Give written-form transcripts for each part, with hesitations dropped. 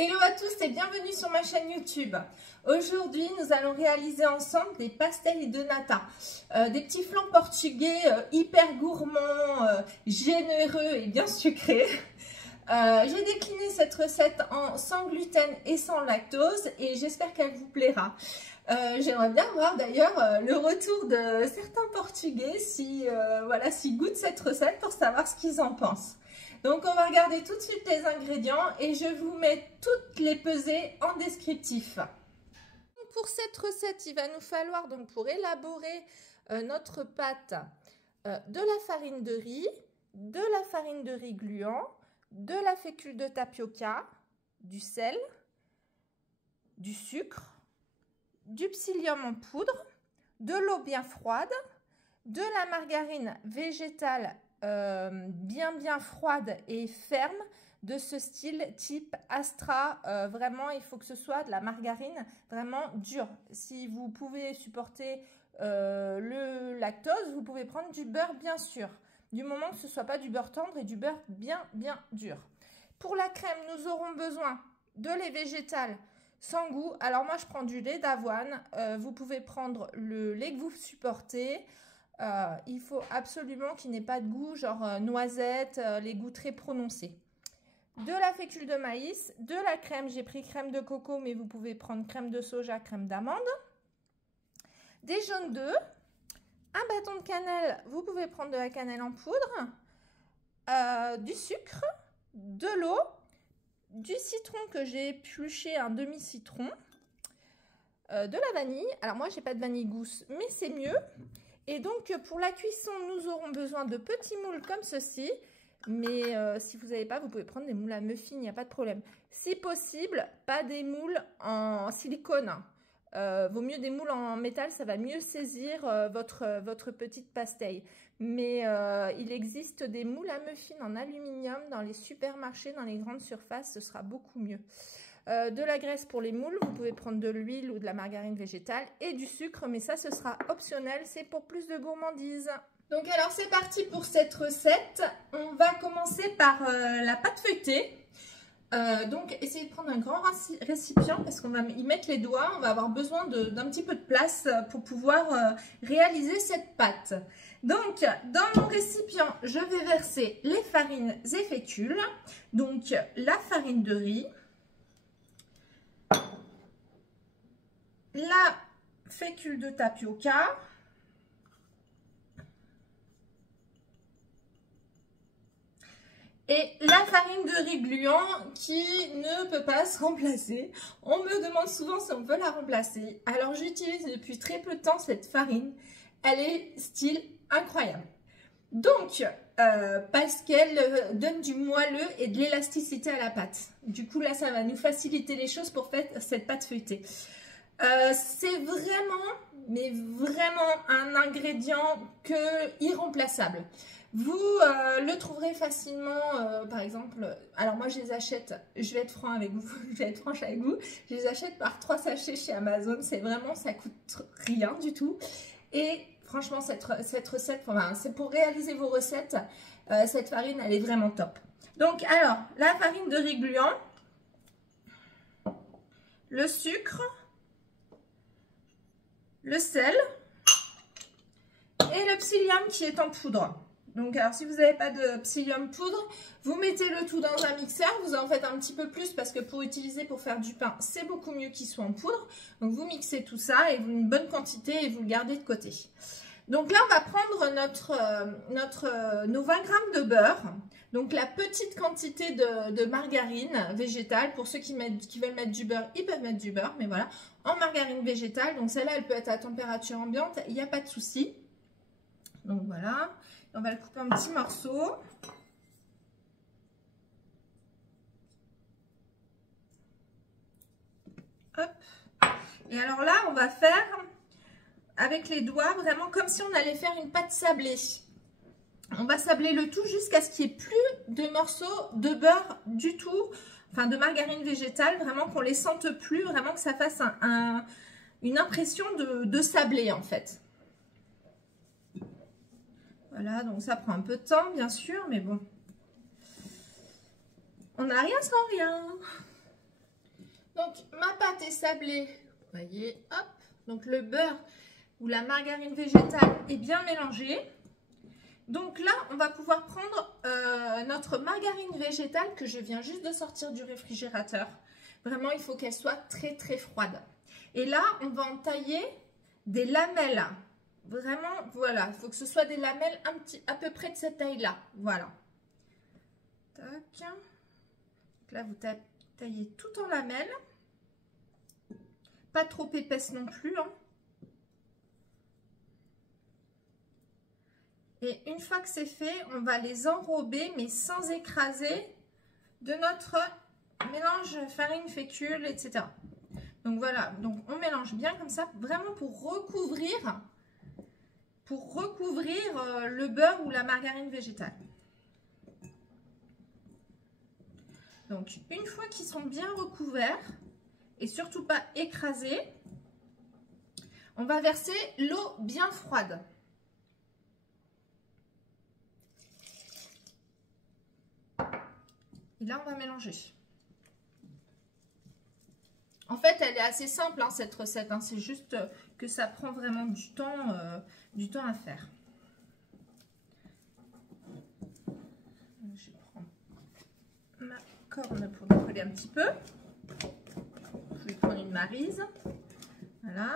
Hello à tous et bienvenue sur ma chaîne YouTube. Aujourd'hui, nous allons réaliser ensemble des pastels de nata, des petits flancs portugais hyper gourmands, généreux et bien sucrés. J'ai décliné cette recette sans gluten et sans lactose et j'espère qu'elle vous plaira. J'aimerais bien voir d'ailleurs le retour de certains Portugais s'ils goûtent cette recette pour savoir ce qu'ils en pensent. Donc on va regarder tout de suite les ingrédients et je vous mets toutes les pesées en descriptif. Pour cette recette, il va nous falloir donc pour élaborer notre pâte de la farine de riz, de la farine de riz gluant, de la fécule de tapioca, du sel, du sucre, du psyllium en poudre, de l'eau bien froide, de la margarine végétale bien froide et ferme de ce style type Astra. Vraiment, il faut que ce soit de la margarine vraiment dure. Si vous pouvez supporter le lactose, vous pouvez prendre du beurre bien sûr, du moment que ce ne soit pas du beurre tendre et du beurre bien dur. Pour la crème, nous aurons besoin de lait végétal sans goût. Alors moi, je prends du lait d'avoine. Vous pouvez prendre le lait que vous supportez. Il faut absolument qu'il n'ait pas de goût, genre noisette, les goûts très prononcés. De la fécule de maïs, de la crème, j'ai pris crème de coco, mais vous pouvez prendre crème de soja, crème d'amande. Des jaunes d'œufs, un bâton de cannelle, vous pouvez prendre de la cannelle en poudre, du sucre, de l'eau, du citron que j'ai épluché, un demi-citron, de la vanille. Alors moi, j'ai pas de vanille gousse, mais c'est mieux. Et donc, pour la cuisson, nous aurons besoin de petits moules comme ceci. Mais si vous n'avez pas, vous pouvez prendre des moules à muffins, il n'y a pas de problème. Si possible, pas des moules en silicone. Vaut mieux des moules en métal, ça va mieux saisir votre petite pastèque. Mais il existe des moules à muffins en aluminium dans les supermarchés, dans les grandes surfaces, ce sera beaucoup mieux. De la graisse pour les moules, vous pouvez prendre de l'huile ou de la margarine végétale et du sucre, mais ça ce sera optionnel, c'est pour plus de gourmandise. Donc alors c'est parti pour cette recette. On va commencer par la pâte feuilletée. Donc essayez de prendre un grand récipient parce qu'on va y mettre les doigts, on va avoir besoin d'un petit peu de place pour pouvoir réaliser cette pâte. Donc dans mon récipient, je vais verser les farines et fécules, donc la farine de riz, la fécule de tapioca, et la farine de riz gluant qui ne peut pas se remplacer. On me demande souvent si on peut la remplacer. Alors j'utilise depuis très peu de temps cette farine. Elle est style incroyable. Donc, parce qu'elle donne du moelleux et de l'élasticité à la pâte. Du coup, là, ça va nous faciliter les choses pour faire cette pâte feuilletée. C'est vraiment, mais vraiment un ingrédient irremplaçable. Vous le trouverez facilement, par exemple, alors moi je les achète, je vais être franche avec vous, je les achète par 3 sachets chez Amazon, c'est vraiment, ça coûte rien du tout. Et franchement, cette recette, enfin, c'est pour réaliser vos recettes, cette farine, elle est vraiment top. Donc, alors, la farine de riz gluant, le sucre, le sel et le psyllium qui est en poudre. Donc, alors, si vous n'avez pas de psyllium poudre, vous mettez le tout dans un mixeur. Vous en faites un petit peu plus parce que pour utiliser pour faire du pain, c'est beaucoup mieux qu'il soit en poudre. Donc, vous mixez tout ça et une bonne quantité et vous le gardez de côté. Donc là, on va prendre nos 20 g de beurre. Donc, la petite quantité de margarine végétale. Pour ceux qui veulent mettre du beurre, ils peuvent mettre du beurre. Mais voilà, en margarine végétale. Donc, celle-là, elle peut être à température ambiante. Il n'y a pas de souci. Donc, voilà. On va le couper en petits morceaux. Hop. Et alors là, on va faire avec les doigts, vraiment comme si on allait faire une pâte sablée. On va sabler le tout jusqu'à ce qu'il n'y ait plus de morceaux de beurre du tout, enfin de margarine végétale, vraiment qu'on les sente plus, vraiment que ça fasse une impression de sablé en fait. Voilà, donc ça prend un peu de temps bien sûr, mais bon. On n'a rien sans rien. Donc ma pâte est sablée, vous voyez, hop. Donc le beurre ou la margarine végétale est bien mélangée. Donc là, on va pouvoir prendre notre margarine végétale que je viens juste de sortir du réfrigérateur. Vraiment, il faut qu'elle soit très très froide. Et là, on va en tailler des lamelles. Vraiment, voilà, il faut que ce soit des lamelles à peu près de cette taille-là. Voilà. Tac. Donc là, vous taillez tout en lamelles. Pas trop épaisse non plus, hein. Et une fois que c'est fait, on va les enrober, mais sans écraser, de notre mélange farine, fécule, etc. Donc voilà, donc on mélange bien comme ça, vraiment pour recouvrir le beurre ou la margarine végétale. Donc une fois qu'ils sont bien recouverts, et surtout pas écrasés, on va verser l'eau bien froide. Et là, on va mélanger. En fait, elle est assez simple, hein, cette recette. Hein. C'est juste que ça prend vraiment du temps à faire. Je vais prendre ma corne pour décoller un petit peu. Je vais prendre une maryse. Voilà.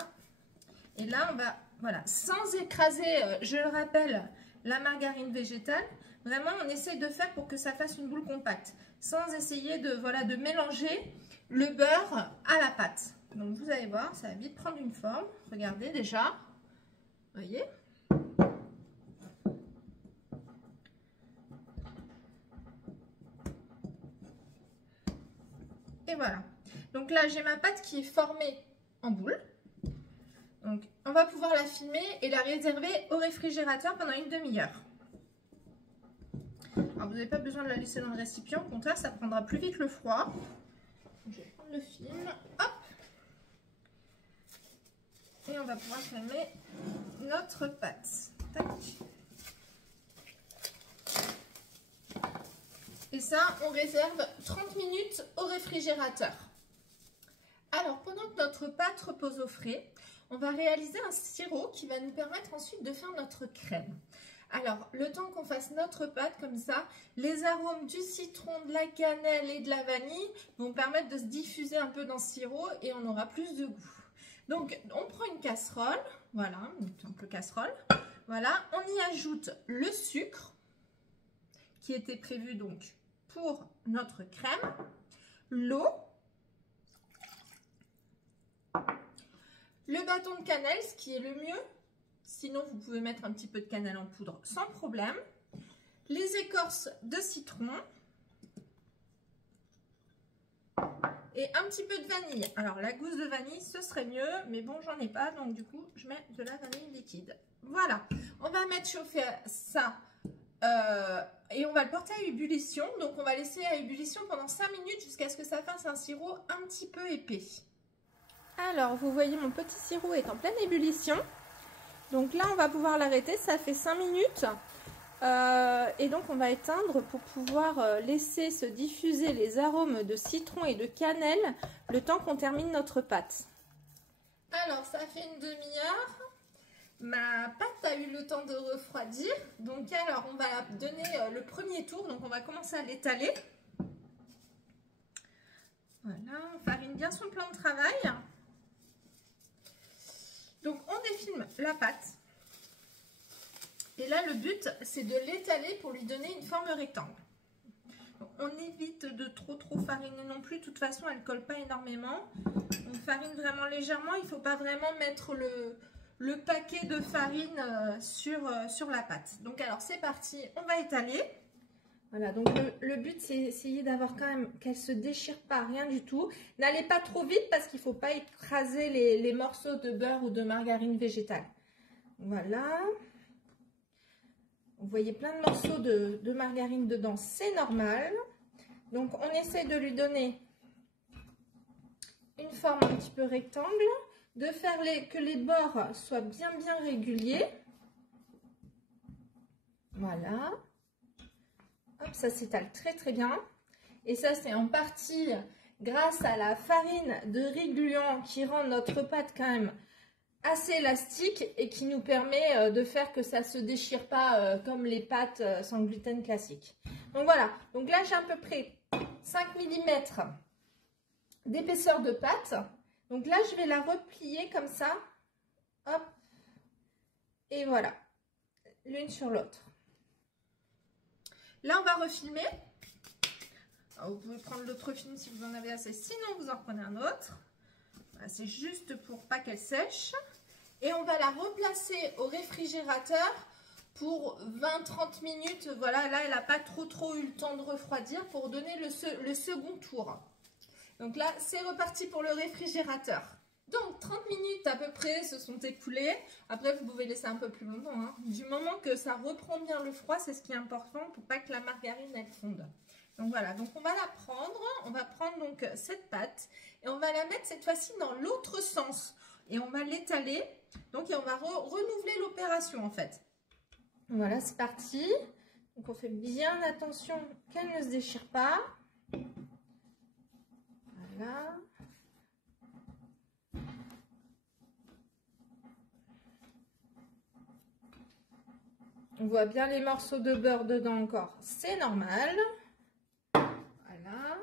Et là, on va, voilà, sans écraser, je le rappelle, la margarine végétale. Vraiment, on essaye de faire pour que ça fasse une boule compacte, sans essayer de, voilà, de mélanger le beurre à la pâte. Donc, vous allez voir, ça va vite prendre une forme. Regardez déjà, vous voyez. Et voilà. Donc là, j'ai ma pâte qui est formée en boule. Donc, on va pouvoir la filmer et la réserver au réfrigérateur pendant une demi-heure. Alors, vous n'avez pas besoin de la laisser dans le récipient, au contraire, ça prendra plus vite le froid. Je vais prendre le film, hop. Et on va pouvoir filmer notre pâte. Tac. Et ça, on réserve 30 minutes au réfrigérateur. Alors, pendant que notre pâte repose au frais, on va réaliser un sirop qui va nous permettre ensuite de faire notre crème. Alors, le temps qu'on fasse notre pâte comme ça, les arômes du citron, de la cannelle et de la vanille vont permettre de se diffuser un peu dans ce sirop et on aura plus de goût. Donc, on prend une casserole, voilà, une simple casserole. Voilà, on y ajoute le sucre qui était prévu donc pour notre crème, l'eau, le bâton de cannelle, ce qui est le mieux. Sinon, vous pouvez mettre un petit peu de cannelle en poudre sans problème. Les écorces de citron. Et un petit peu de vanille. Alors, la gousse de vanille, ce serait mieux. Mais bon, j'en ai pas. Donc, du coup, je mets de la vanille liquide. Voilà. On va mettre chauffer ça. Et on va le porter à ébullition. Donc, on va laisser à ébullition pendant 5 minutes jusqu'à ce que ça fasse un sirop un petit peu épais. Alors, vous voyez, mon petit sirop est en pleine ébullition. Donc là, on va pouvoir l'arrêter, ça fait 5 minutes. Et donc, on va éteindre pour pouvoir laisser se diffuser les arômes de citron et de cannelle le temps qu'on termine notre pâte. Alors, ça fait une demi-heure. Ma pâte a eu le temps de refroidir. Donc, alors, on va donner le premier tour. Donc, on va commencer à l'étaler. Voilà, on farine bien son plan de travail. Donc, on défilme la pâte. Et là, le but, c'est de l'étaler pour lui donner une forme rectangle. Donc, on évite de trop fariner non plus. De toute façon, elle ne colle pas énormément. On farine vraiment légèrement. Il ne faut pas vraiment mettre le paquet de farine sur la pâte. Donc, alors, c'est parti. On va étaler. Voilà, donc le but, c'est essayer d'avoir quand même qu'elle ne se déchire pas, rien du tout. N'allez pas trop vite parce qu'il ne faut pas écraser les morceaux de beurre ou de margarine végétale. Voilà. Vous voyez plein de morceaux de margarine dedans, c'est normal. Donc, on essaie de lui donner une forme un petit peu rectangle, de faire que les bords soient bien réguliers. Voilà. Hop, ça s'étale très bien. Et ça, c'est en partie grâce à la farine de riz gluant qui rend notre pâte quand même assez élastique et qui nous permet de faire que ça ne se déchire pas comme les pâtes sans gluten classiques. Donc voilà, donc là j'ai à peu près 5 mm d'épaisseur de pâte. Donc là je vais la replier comme ça, hop, et voilà, l'une sur l'autre. Là on va refilmer. Alors, vous pouvez prendre l'autre film si vous en avez assez, sinon vous en prenez un autre. Voilà, c'est juste pour pas qu'elle sèche. Et on va la replacer au réfrigérateur pour 20-30 minutes. Voilà, là elle n'a pas trop eu le temps de refroidir pour donner le second tour. Donc là c'est reparti pour le réfrigérateur. Donc 30 minutes à peu près se sont écoulées. Après vous pouvez laisser un peu plus longtemps, hein. Du moment que ça reprend bien le froid, c'est ce qui est important pour pas que la margarine elle fonde. Donc voilà, donc on va la prendre, on va prendre donc cette pâte et on va la mettre cette fois-ci dans l'autre sens et on va l'étaler, donc et on va renouveler l'opération en fait. Voilà, c'est parti. Donc on fait bien attention qu'elle ne se déchire pas. Voilà. On voit bien les morceaux de beurre dedans encore, c'est normal. Voilà.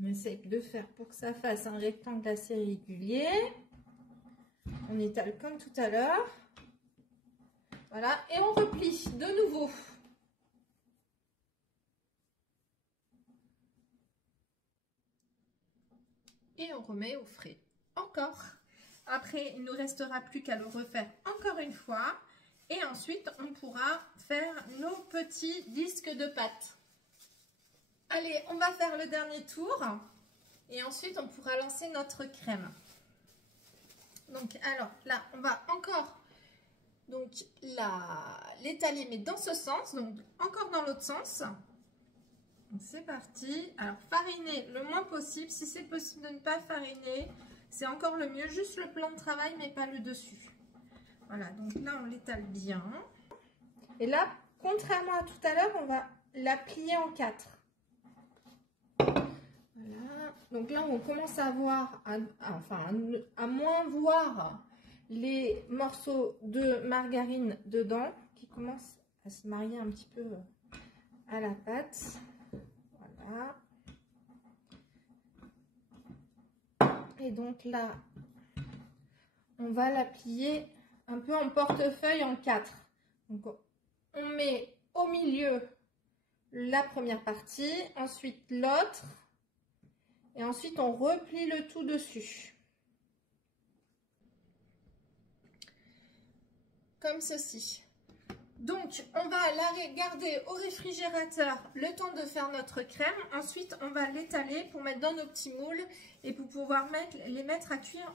On essaie de faire pour que ça fasse un rectangle assez régulier. On étale comme tout à l'heure. Voilà, et on replie de nouveau. Et on remet au frais. Encore. Après, il ne nous restera plus qu'à le refaire encore une fois. Et ensuite, on pourra faire nos petits disques de pâte. Allez, on va faire le dernier tour. Et ensuite, on pourra lancer notre crème. Donc, alors, là, on va encore l'étaler, mais dans ce sens. Donc, encore dans l'autre sens. C'est parti. Alors, fariner le moins possible. Si c'est possible de ne pas fariner, c'est encore le mieux. Juste le plan de travail, mais pas le dessus. Voilà, donc là, on l'étale bien. Et là, contrairement à tout à l'heure, on va la plier en 4. Voilà. Donc là, on commence à voir, à moins voir les morceaux de margarine dedans qui commencent à se marier un petit peu à la pâte. Voilà. Et donc là, on va la plier un peu en portefeuille en 4. Donc on met au milieu la première partie, ensuite l'autre, et ensuite on replie le tout dessus. Comme ceci. Donc, on va la garder au réfrigérateur le temps de faire notre crème. Ensuite, on va l'étaler pour mettre dans nos petits moules et pour pouvoir les mettre à cuire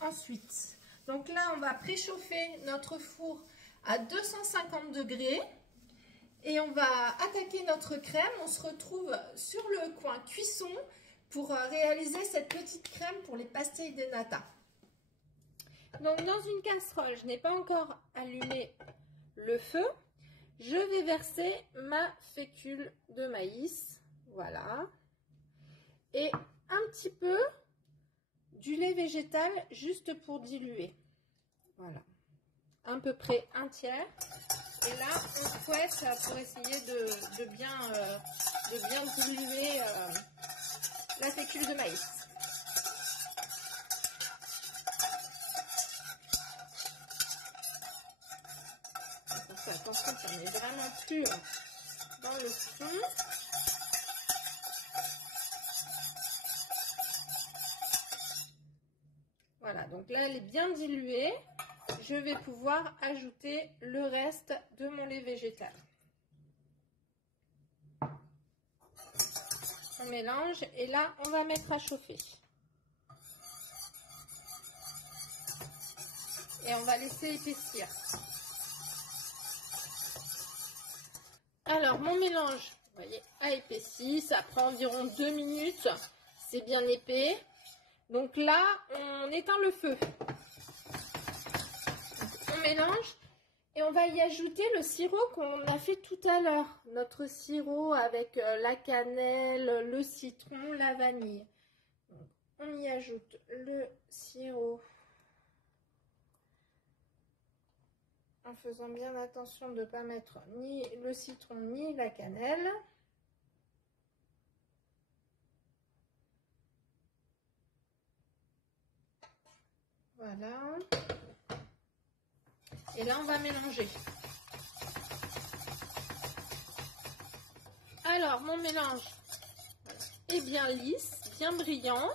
ensuite. Donc là, on va préchauffer notre four à 250 degrés et on va attaquer notre crème. On se retrouve sur le coin cuisson pour réaliser cette petite crème pour les pastilles de nata. Donc, dans une casserole, je n'ai pas encore allumé le feu, je vais verser ma fécule de maïs, voilà, et un petit peu du lait végétal juste pour diluer, voilà, à peu près un tiers, et là on fouette pour essayer de bien diluer la fécule de maïs. Attention, ça n'est vraiment plus dans le fond. Voilà, donc là, elle est bien diluée. Je vais pouvoir ajouter le reste de mon lait végétal. On mélange et là, on va mettre à chauffer. Et on va laisser épaissir. Alors, mon mélange, vous voyez, a épaissi. Ça prend environ 2 minutes. C'est bien épais. Donc là, on éteint le feu. On mélange. Et on va y ajouter le sirop qu'on a fait tout à l'heure. Notre sirop avec la cannelle, le citron, la vanille. Donc, on y ajoute le sirop. En faisant bien attention de ne pas mettre ni le citron ni la cannelle. Voilà. Et là, on va mélanger. Alors, mon mélange est bien lisse, bien brillant.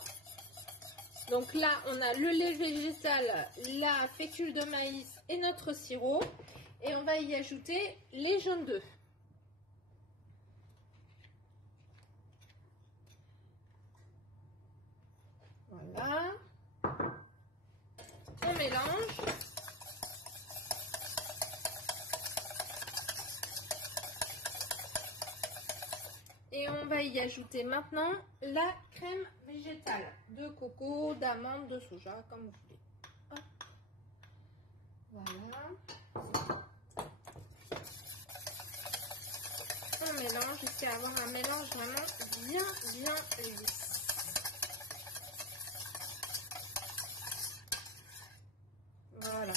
Donc là, on a le lait végétal, la fécule de maïs et notre sirop. Et on va y ajouter les jaunes d'œufs. Voilà. On mélange. Et on va y ajouter maintenant la crème végétale de coco, d'amande, de soja, comme vous voulez. Hop. Voilà. On mélange jusqu'à avoir un mélange vraiment bien lisse. Voilà.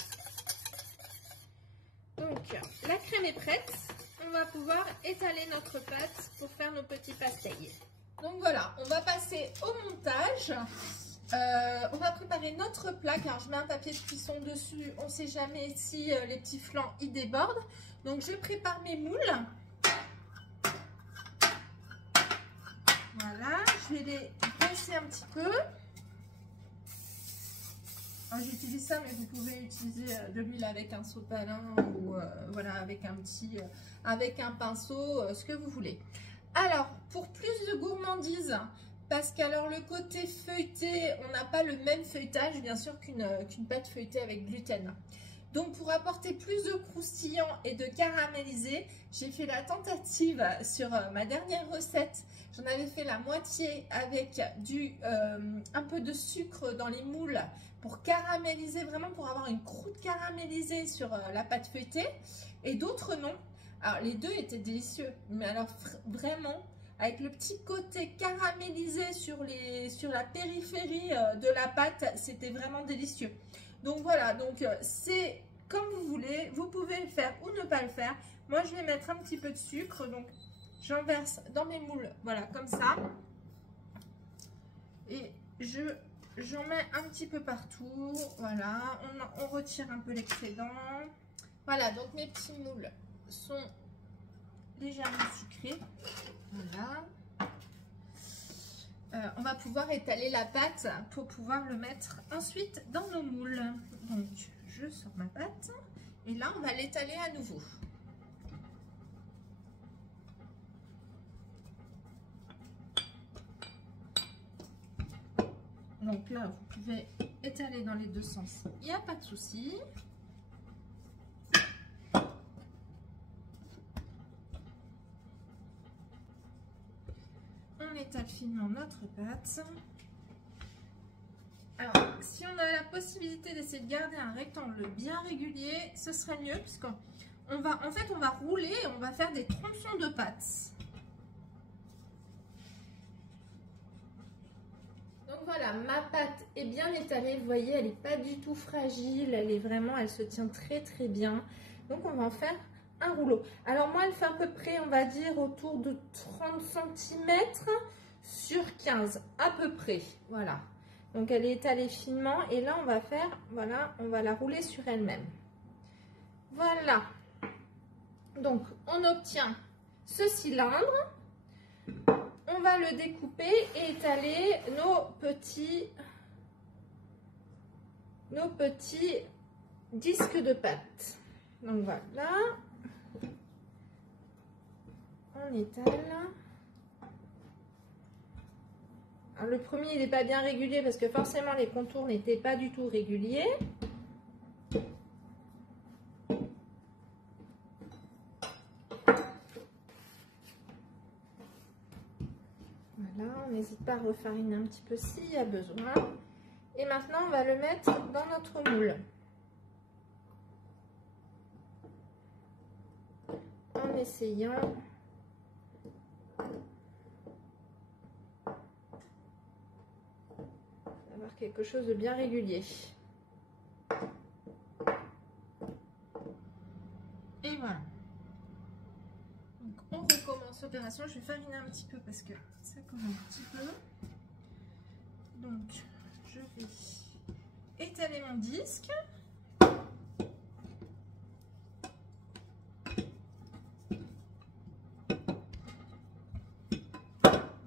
Donc, la crème est prête. On va pouvoir étaler notre pâte pour faire nos petits pastèques. Donc voilà, on va passer au montage. On va préparer notre plat car je mets un papier de cuisson dessus. On ne sait jamais si les petits flancs y débordent. Donc je prépare mes moules. Voilà, je vais les presser un petit peu. J'utilise ça, mais vous pouvez utiliser de l'huile avec un sopalin ou voilà, avec un pinceau, ce que vous voulez. Alors, pour plus de gourmandise, parce qu'alors le côté feuilleté, on n'a pas le même feuilletage, bien sûr, qu'une pâte feuilletée avec gluten. Donc, pour apporter plus de croustillant et de caramélisé, j'ai fait la tentative sur ma dernière recette. J'en avais fait la moitié avec un peu de sucre dans les moules pour caraméliser, vraiment pour avoir une croûte caramélisée sur la pâte feuilletée. Et d'autres non. Alors, les deux étaient délicieux, mais alors vraiment, avec le petit côté caramélisé sur la périphérie de la pâte, c'était vraiment délicieux. Donc voilà, donc c'est comme vous voulez, vous pouvez le faire ou ne pas le faire. Moi, je vais mettre un petit peu de sucre, donc j'en verse dans mes moules, voilà, comme ça. Et j'en mets un petit peu partout, voilà, on retire un peu l'excédent. Voilà, donc mes petits moules sont légèrement sucrés, voilà. On va pouvoir étaler la pâte pour pouvoir le mettre ensuite dans nos moules. Donc, je sors ma pâte et là, on va l'étaler à nouveau. Donc là, vous pouvez étaler dans les deux sens, il n'y a pas de souci. On étale finement notre pâte. Alors, si on a la possibilité d'essayer de garder un rectangle bien régulier, ce serait mieux puisqu'on va, en fait, on va rouler et on va faire des tronçons de pâte. Donc voilà, ma pâte est bien étalée. Vous voyez, elle n'est pas du tout fragile. Elle se tient très très bien. Donc on va en faire un rouleau. Alors moi, elle fait à peu près, on va dire, autour de 30 cm sur 15, à peu près. Voilà. Donc elle est étalée finement. Et là, on va faire, voilà, on va la rouler sur elle-même. Voilà. Donc, on obtient ce cylindre. On va le découper et étaler nos petits disques de pâte. Donc voilà. On étale. Alors, le premier, il n'est pas bien régulier parce que forcément les contours n'étaient pas du tout réguliers. Voilà, on n'hésite pas à refariner un petit peu s'il y a besoin. Et maintenant, on va le mettre dans notre moule. en essayant d'avoir quelque chose de bien régulier. Et voilà. Donc on recommence l'opération. Je vais fariner un petit peu parce que ça colle un petit peu. Donc je vais étaler mon disque.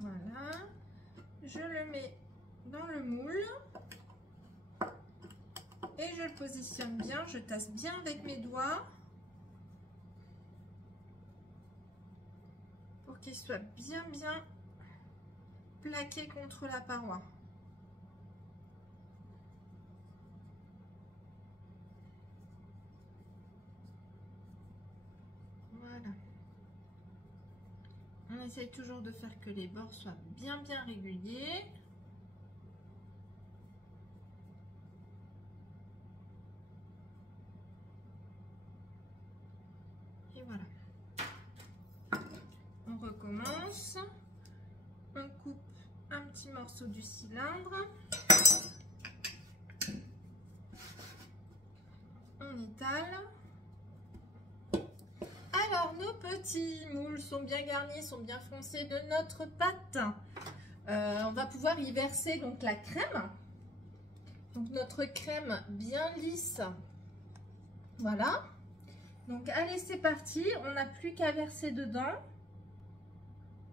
Voilà. Je le mets dans le moule. Et je le positionne bien. Je tasse bien avec mes doigts. Pour qu'il soit bien plaqué contre la paroi. Voilà. On essaye toujours de faire que les bords soient bien réguliers. Et voilà. On recommence. On coupe un petit morceau du cylindre. On étale. Alors, nos petits moules sont bien garnis, sont bien foncés de notre pâte. On va pouvoir y verser donc la crème. Donc, notre crème bien lisse. Voilà. Donc, allez, c'est parti. On n'a plus qu'à verser dedans.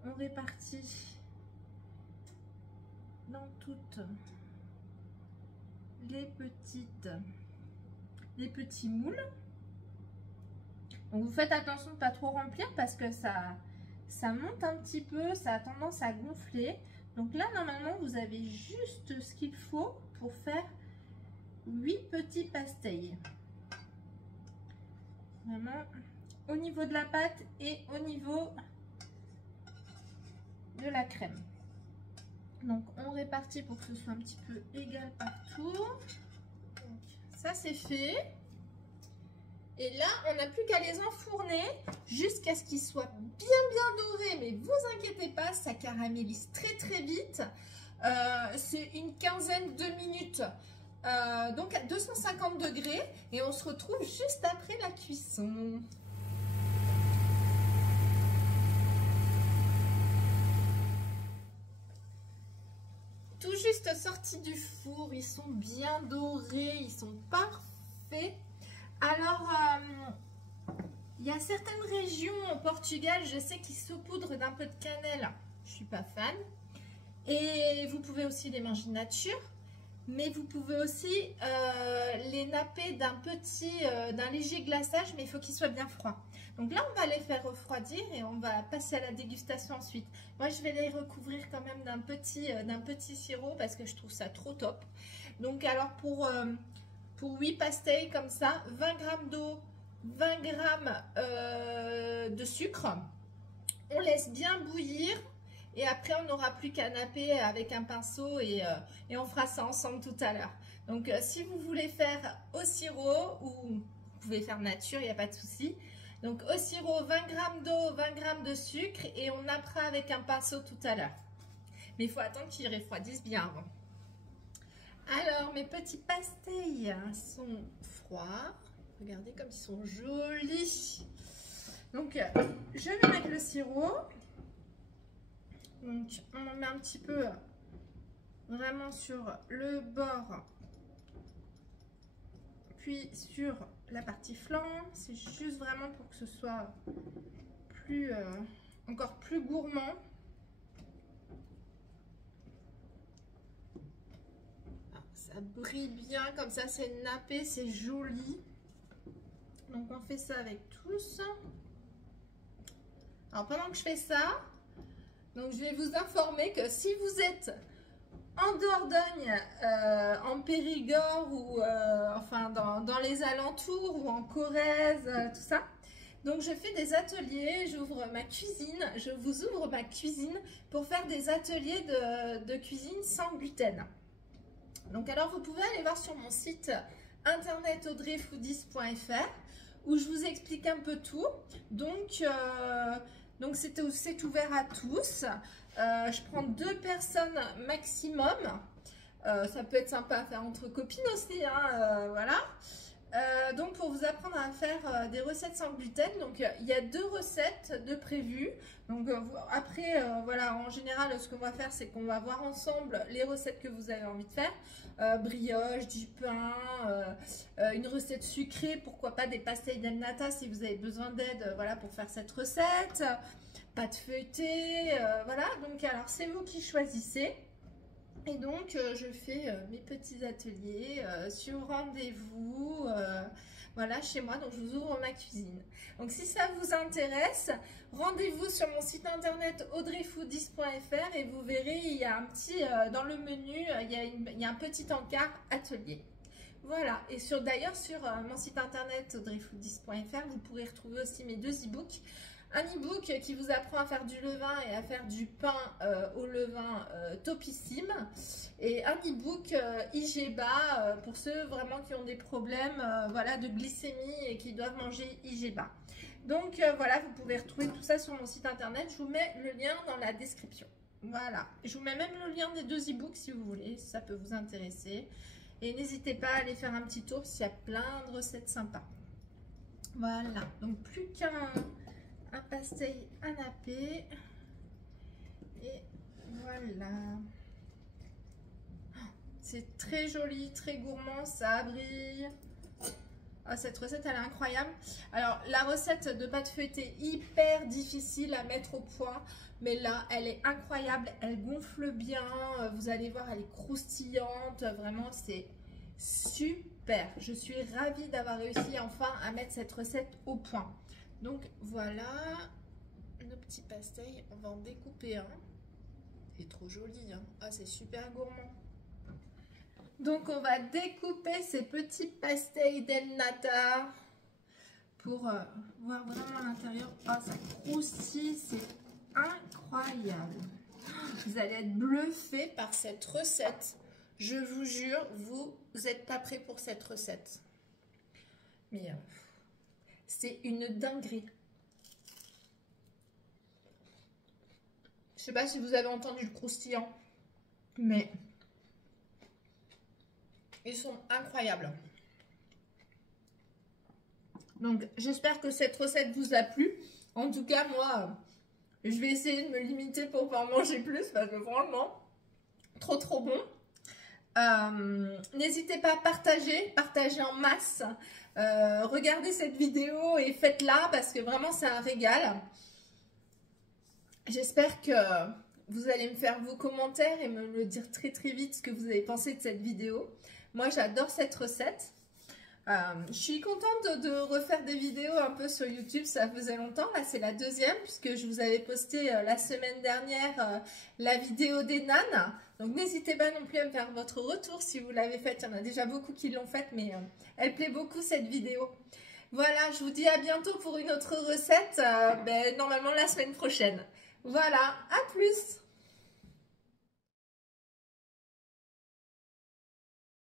On répartit dans toutes les petits moules. Donc vous faites attention de ne pas trop remplir parce que ça monte un petit peu, ça a tendance à gonfler. Donc là normalement vous avez juste ce qu'il faut pour faire 8 petits pastilles. Vraiment au niveau de la pâte et au niveau de la crème. Donc on répartit pour que ce soit un petit peu égal partout. Donc, ça c'est fait. Et là, on n'a plus qu'à les enfourner jusqu'à ce qu'ils soient bien dorés. Mais vous inquiétez pas, ça caramélise très vite. C'est une quinzaine de minutes. Donc à 250 degrés. Et on se retrouve juste après la cuisson. Tout juste sortis du four. Ils sont bien dorés. Ils sont parfaits. Alors, il y a certaines régions au Portugal, je sais qu'ils saupoudrent d'un peu de cannelle. Je ne suis pas fan. Et vous pouvez aussi les manger nature. Mais vous pouvez aussi les napper d'un léger glaçage, mais il faut qu'ils soient bien froids. Donc là, on va les faire refroidir et on va passer à la dégustation ensuite. Moi, je vais les recouvrir quand même d'un petit sirop parce que je trouve ça trop top. Donc alors pour 8 pastilles comme ça, 20 g d'eau, 20 g de sucre. On laisse bien bouillir et après on n'aura plus qu'à napper avec un pinceau et on fera ça ensemble tout à l'heure. Donc si vous voulez faire au sirop ou vous pouvez faire nature, il n'y a pas de souci. Donc au sirop, 20 g d'eau, 20 g de sucre et on nappera avec un pinceau tout à l'heure. Mais il faut attendre qu'ils refroidissent bien avant. Alors, mes petits pastilles sont froids. Regardez comme ils sont jolis. Donc, je vais mettre le sirop. Donc, on en met un petit peu vraiment sur le bord. Puis sur la partie flanc. C'est juste vraiment pour que ce soit encore plus gourmand. Ça brille bien, comme ça c'est nappé, c'est joli. Donc on fait ça avec tous. Alors pendant que je fais ça, donc je vais vous informer que si vous êtes en Dordogne, en Périgord ou enfin dans les alentours ou en Corrèze, tout ça. Donc je fais des ateliers, j'ouvre ma cuisine, je vous ouvre ma cuisine pour faire des ateliers de cuisine sans gluten. Donc alors vous pouvez aller voir sur mon site internet audreyfoodies.fr où je vous explique un peu tout. Donc c'est ouvert à tous. Je prends 2 personnes maximum. Ça peut être sympa à faire entre copines aussi, hein, voilà. Donc pour vous apprendre à faire des recettes sans gluten, donc il y a 2 recettes de prévues. Donc après, voilà, en général, ce qu'on va faire, c'est qu'on va voir ensemble les recettes que vous avez envie de faire. Brioche, du pain, une recette sucrée, pourquoi pas des pastéis del nata si vous avez besoin d'aide, voilà, pour faire cette recette. Pâte feuilletée, voilà. Donc alors c'est vous qui choisissez. Et donc je fais mes petits ateliers sur rendez-vous, voilà, chez moi. Donc je vous ouvre ma cuisine. Donc si ça vous intéresse, rendez-vous sur mon site internet audreyfoodist.fr et vous verrez, il y a un petit, dans le menu, il y a un petit encart atelier. Voilà, et d'ailleurs sur mon site internet audreyfoodist.fr, vous pourrez retrouver aussi mes 2 e-books. Un e-book qui vous apprend à faire du levain et à faire du pain au levain topissime. Et un e-book IGBA pour ceux vraiment qui ont des problèmes voilà, de glycémie et qui doivent manger IGBA. Donc voilà, vous pouvez retrouver tout ça sur mon site internet. Je vous mets le lien dans la description. Voilà, je vous mets même le lien des 2 e-books si vous voulez, si ça peut vous intéresser. Et n'hésitez pas à aller faire un petit tour s'il y a plein de recettes sympas. Voilà, donc plus qu'un pastel à napper et voilà, c'est très joli, très gourmand, ça brille. Ah, cette recette elle est incroyable. Alors la recette de pâte feuilletée hyper difficile à mettre au point, mais là elle est incroyable, elle gonfle bien, vous allez voir, elle est croustillante, vraiment c'est super. Je suis ravie d'avoir réussi enfin à mettre cette recette au point. Donc voilà nos petits pastels, on va en découper un. C'est trop joli, hein. Ah, c'est super gourmand. Donc on va découper ces petits pastels del nata pour voir vraiment à l'intérieur. Ah, ça croustille, c'est incroyable. Vous allez être bluffés par cette recette. Je vous jure, vous n'êtes pas prêts pour cette recette. Mais c'est une dinguerie. Je sais pas si vous avez entendu le croustillant, mais ils sont incroyables. Donc j'espère que cette recette vous a plu. En tout cas, moi, je vais essayer de me limiter pour pas en manger plus parce que vraiment, trop bon. N'hésitez pas à partager en masse. Regardez cette vidéo et faites-la parce que vraiment c'est un régal. J'espère que vous allez me faire vos commentaires et me le dire très vite ce que vous avez pensé de cette vidéo. Moi j'adore cette recette. Je suis contente de refaire des vidéos un peu sur YouTube, ça faisait longtemps. Là c'est la 2e puisque je vous avais posté la semaine dernière la vidéo des nanes. Donc n'hésitez pas non plus à me faire votre retour si vous l'avez faite. Il y en a déjà beaucoup qui l'ont faite, mais elle plaît beaucoup cette vidéo. Voilà, je vous dis à bientôt pour une autre recette, normalement la semaine prochaine. Voilà, à plus!